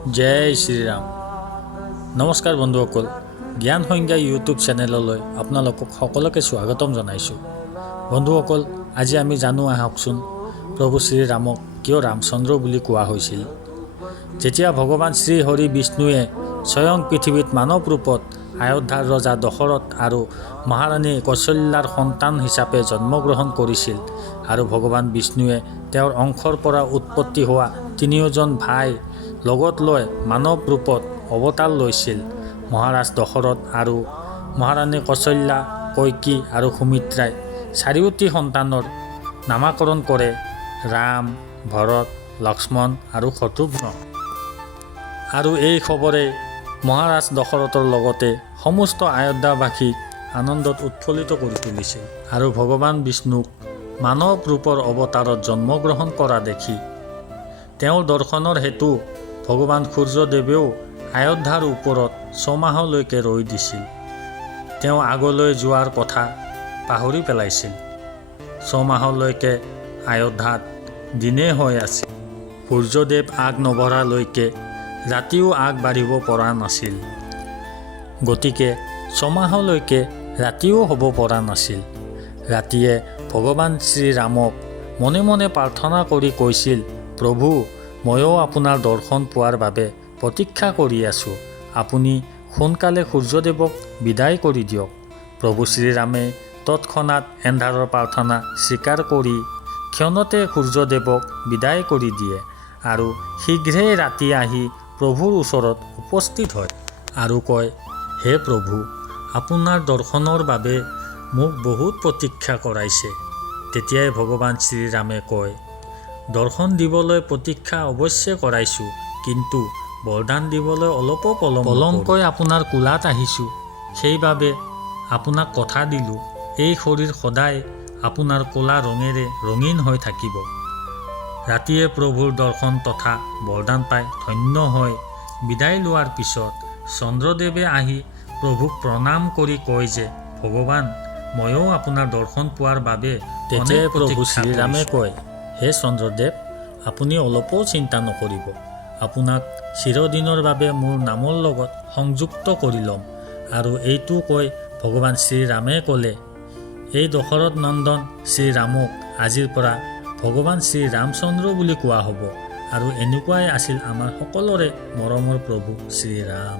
জয় শ্ৰীৰাম। নমস্কাৰ বন্ধুসকল, জ্ঞান সংজ্ঞা ইউটিউব চেনেললৈ আপোনালোকক সকলোকে স্বাগতম জনাইছোঁ। বন্ধুসকল, আজি আমি জানো আহকচোন প্ৰভু শ্ৰীৰামক কিয় ৰামচন্দ্ৰ বুলি কোৱা হৈছিল। যেতিয়া ভগৱান শ্ৰী হৰি বিষ্ণুৱে স্বয়ং পৃথিৱীত মানৱ ৰূপত অযোধ্যাৰ ৰজা দশৰথ আৰু মহাৰাণী কৌশল্যাৰ সন্তান হিচাপে জন্মগ্ৰহণ কৰিছিল আৰু ভগৱান বিষ্ণুৱে তেওঁৰ অংশৰ পৰা উৎপত্তি হোৱা তিনিওজন ভাই লগত লৈ মানৱ ৰূপত অৱতাৰ লৈছিল। মহাৰাজ দশৰথ আৰু মহাৰাণী কৌশল্যা, কৈকেয়ী আৰু সুমিত্ৰাই চাৰিওটি সন্তানৰ নামাকৰণ কৰে ৰাম, ভৰত, লক্ষ্মণ আৰু শত্ৰুঘ্ন। আৰু এই খবৰে মহাৰাজ দশৰথৰ লগতে সমস্ত অযোধ্যাবাসীক আনন্দত উৎফুল্লিত কৰি তুলিছিল। আৰু ভগৱান বিষ্ণুক মানৱ ৰূপৰ অৱতাৰত জন্মগ্ৰহণ কৰা দেখি তেওঁৰ দৰ্শনৰ হেতু ভগৱান সূৰ্যদেৱেও অযোধ্যাৰ ওপৰত 6 মাহলৈকে ৰৈ দিছিল। তেওঁ আগলৈ যোৱাৰ কথা পাহৰি পেলাইছিল। 6 মাহলৈকে অযোধ্যাত দিনেই হৈ আছিল। সূৰ্যদেৱ আগ নবঢ়ালৈকে ৰাতিও আগবাঢ়িব পৰা নাছিল। গতিকে 6 মাহলৈকে ৰাতিও হ'ব পৰা নাছিল। ৰাতিয়ে ভগৱান শ্ৰীৰামক মনে মনে প্ৰাৰ্থনা কৰি কৈছিল, প্ৰভু, ময়ো আপোনাৰ দৰ্শন পোৱাৰ বাবে প্ৰতীক্ষা কৰি আছোঁ। আপুনি সোনকালে সূৰ্যদেৱক বিদায় কৰি দিয়ক। প্ৰভু শ্ৰীৰামে তৎক্ষণাত এন্ধাৰৰ প্ৰাৰ্থনা স্বীকাৰ কৰি ক্ষণতে সূৰ্যদেৱক বিদায় কৰি দিয়ে আৰু শীঘ্ৰেই ৰাতি আহি প্ৰভুৰ ওচৰত উপস্থিত হয় আৰু কয়, হে প্ৰভু, আপোনাৰ দৰ্শনৰ বাবে মোক বহুত প্ৰতীক্ষা কৰাইছে। তেতিয়াই ভগৱান শ্ৰীৰামে কয়, দৰ্শন দিবলৈ প্ৰতীক্ষা অৱশ্যে কৰাইছোঁ, কিন্তু বৰদান দিবলৈ অলপো পলমকৈ আপোনাৰ কোলাত আহিছোঁ। সেইবাবে আপোনাক কথা দিলোঁ, এই শৰীৰ সদায় আপোনাৰ ক'লা ৰঙেৰে ৰঙীন হৈ থাকিব। ৰাতিয়ে প্ৰভুৰ দৰ্শন তথা বৰদান পাই ধন্য হৈ বিদায় লোৱাৰ পিছত চন্দ্ৰদেৱে আহি প্ৰভুক প্ৰণাম কৰি কয় যে, ভগৱান, ময়ো আপোনাৰ দৰ্শন পোৱাৰ বাবে। তেতিয়াই প্ৰভু শ্ৰীৰামে কয়, হে চন্দ্ৰদেৱ, আপুনি অলপো চিন্তা নকৰিব। আপোনাক চিৰদিনৰ বাবে মোৰ নামৰ লগত সংযুক্ত কৰি ল'ম। আৰু এইটো কৈ ভগৱান শ্ৰীৰামে ক'লে, এই দশৰথ নন্দন শ্ৰীৰামক আজিৰ পৰা ভগৱান শ্ৰীৰামচন্দ্ৰ বুলি কোৱা হ'ব। আৰু এনেকুৱাই আছিল আমাৰ সকলোৰে মৰমৰ প্ৰভু শ্ৰীৰাম।